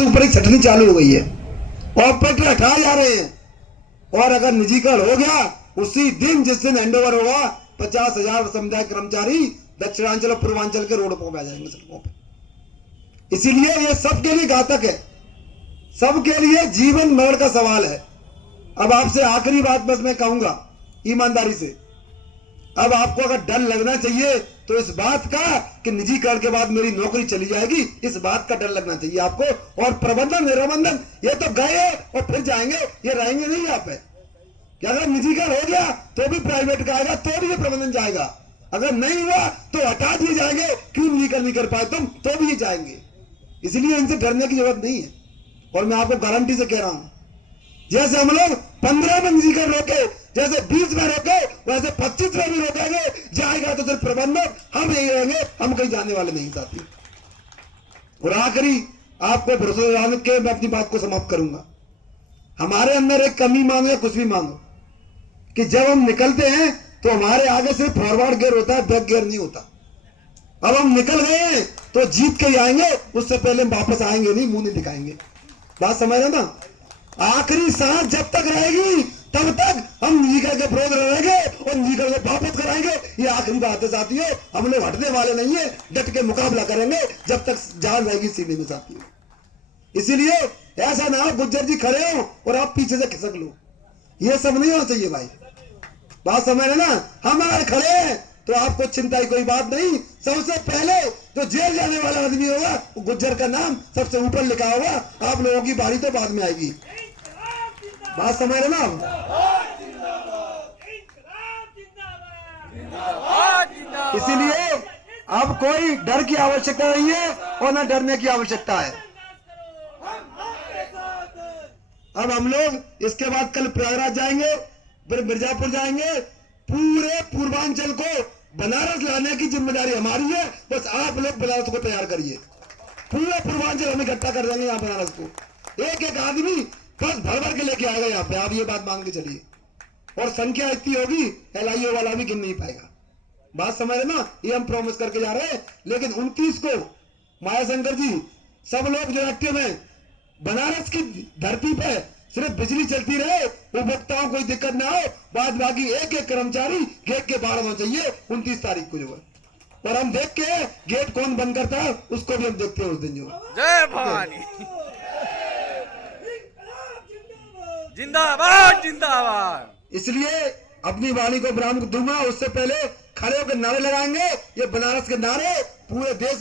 ऊपर एक छटनी चालू हो गई है और पेट हटाए जा रहे हैं। और अगर निजीकरण हो गया उसी दिन जिस दिन हैंडओवर होगा 50,000 समुदाय कर्मचारी दक्षिणांचल और पूर्वांचल के रोड पर आ जाएंगे, सड़कों पे। इसीलिए ये सबके लिए घातक है, सबके लिए जीवन मरण का सवाल है। अब आपसे आखिरी बात बस मैं कहूंगा ईमानदारी से, अब आपको अगर डर लगना चाहिए तो इस बात का कि निजीकरण के बाद मेरी नौकरी चली जाएगी, इस बात का डर लगना चाहिए आपको। और प्रबंधन निरबंधन ये तो गए और फिर जाएंगे, ये रहेंगे नहीं यहाँ पे। कि अगर निजीकरण हो गया तो भी प्राइवेट का आएगा, तो भी ये प्रबंधन जाएगा। अगर नहीं हुआ तो हटा दिए जाएंगे, क्यों निजीकरण नहीं कर पाए तुम, तो भी ये जाएंगे। इसलिए इनसे डरने की जरूरत नहीं है। और मैं आपको गारंटी से कह रहा हूं, जैसे हम लोग 15 में निजीकरण रोके, जैसे 20 में रोके, वैसे 25 में भी रोकेंगे। जाएगा तो सिर्फ प्रबंधन, हम यही रहेंगे, हम कहीं जाने वाले नहीं साथी। और आखिरी आपको भरोसा दिलाने के मैं अपनी बात को समाप्त करूंगा। हमारे अंदर एक कमी मानो या कुछ भी मानो कि जब हम निकलते हैं तो हमारे आगे सिर्फ फॉरवर्ड गियर होता है, बैक गियर नहीं होता। अब हम निकल गए हैं तो जीत के ही आएंगे, उससे पहले हम वापस आएंगे नहीं, मुंह नहीं दिखाएंगे। बात समझ रहे ना? आखिरी सांस जब तक रहेगी तब तक हम निजीकरण के विरोध रहेंगे और निजीकरण को वापस कराएंगे। ये आखिरी बात है साथियों, हम लोग हटने वाले नहीं है, डट के मुकाबला करेंगे जब तक जान रहेगी सीने में साथियों। इसीलिए ऐसा ना हो गुज्जर जी खड़े हो और आप पीछे से खिसक लो, ये सब नहीं होना चाहिए भाई। बात समझ रहे ना? हम अगर खड़े हैं तो आपको चिंता की कोई बात नहीं। सबसे पहले तो जेल जाने वाला आदमी होगा, वो गुज्जर का नाम सबसे ऊपर लिखा होगा, आप लोगों की बारी तो बाद में आएगी। बात समझ रहे ना? इसीलिए अब कोई डर की आवश्यकता नहीं है और न डरने की आवश्यकता है। अब हम लोग इसके बाद कल प्रयागराज जाएंगे, फिर मिर्जापुर जाएंगे। पूरे पूर्वांचल को बनारस लाने की जिम्मेदारी हमारी है। बस आप लोग बनारस को तैयार करिए, पूरा पूर्वांचल हम इकट्ठा कर देंगे यहाँ बनारस को। एक एक आदमी बस भर भर के लेके आएगा यहाँ पे, आप ये बात मान के चलिए। और संख्या इतनी होगी LIO वाला भी गिन नहीं पाएगा। बात समझ रहे ना? ये हम प्रॉमिस करके जा रहे हैं। लेकिन 29 को मायाशंकर जी सब लोग जो एक्टिव हैं, बनारस की धरती पे सिर्फ बिजली चलती रहे, उपभोक्ताओं कोई दिक्कत ना हो, बाद बाकी एक एक कर्मचारी गेट के बाहर होना चाहिए 29 तारीख को जो है। और हम देख के गेट कौन बंद करता है उसको भी हम देखते हैं उस दिन जो। जय भवानी, जिंदाबाद जिंदाबाद। इसलिए अपनी वाणी को विराम दूंगा, उससे पहले खड़े होकर नारे लगाएंगे। ये बनारस के नारे पूरे देश